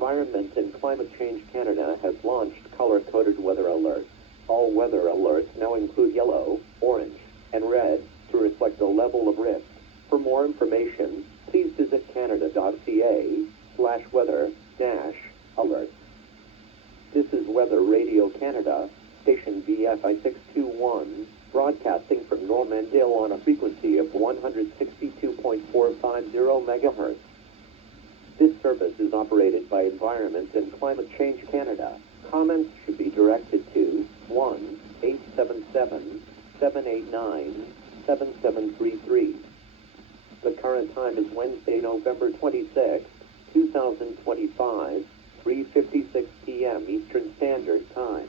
Environment and Climate Change Canada has launched color-coded weather alerts. All weather alerts now include yellow, orange, and red to reflect the level of risk. For more information, please visit canada.ca/weather-alerts. This is Weather Radio Canada, station VFI 621, broadcasting from Normandale on a frequency of 162.450 MHz. This service is operated by Environment and Climate Change Canada. Comments should be directed to 1-877-789-7733. The current time is Wednesday, November 26, 2025, 3:56 p.m. Eastern Standard Time.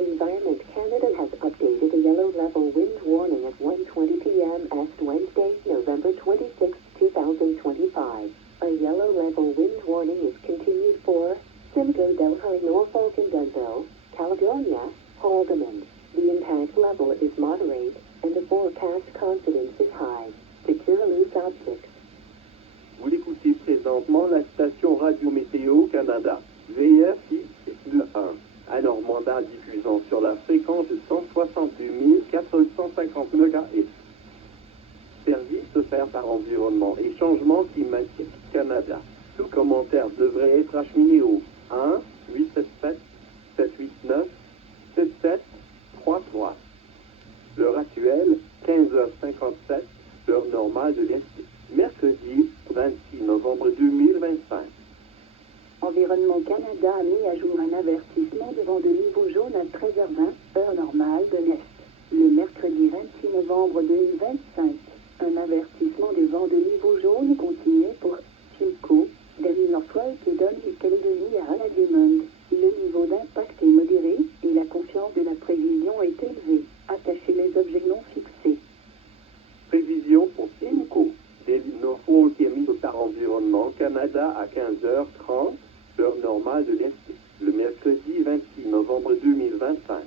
Environment Canada has updated a yellow level wind warning at 1:20 p.m. as Wednesday, November 26, 2025. A yellow level wind warning is continued for Simcoe, Delhi, Norfolk, and Dunnville, Caledonia, Haldimand. The impact level is moderate, and the forecast confidence is high. Secure loose objects. Vous écoutez présentement la station Radio Météo Canada, VFI 1, à Normandin diffusant sur la fréquence de 162 450 MHz. Service offert par Environnement et Changement Climatique Canada. Tout commentaire devrait être acheminé au 1 877 789 7733. L'heure actuelle, 15h57, l'heure normale de l'Est. Mercredi 26 novembre 2025. Environnement Canada a mis à jour un avertissement de vent de niveau jaune à 13h20, heure normale de l'Est. Le mercredi 26 novembre 2025, un avertissement de vent de niveau jaune continué pour Simcoe, Delhi, Norfolk et Dunnville-Calédonie à Haldimand. Le niveau d'impact est modéré et la confiance de la prévision est élevée. Attachez les objets non fixés. Prévision pour Simcoe, Delhi, Norfolk émise par Environnement Canada à 15h30, l'heure normale de l'Est. Le mercredi 26 novembre 2025.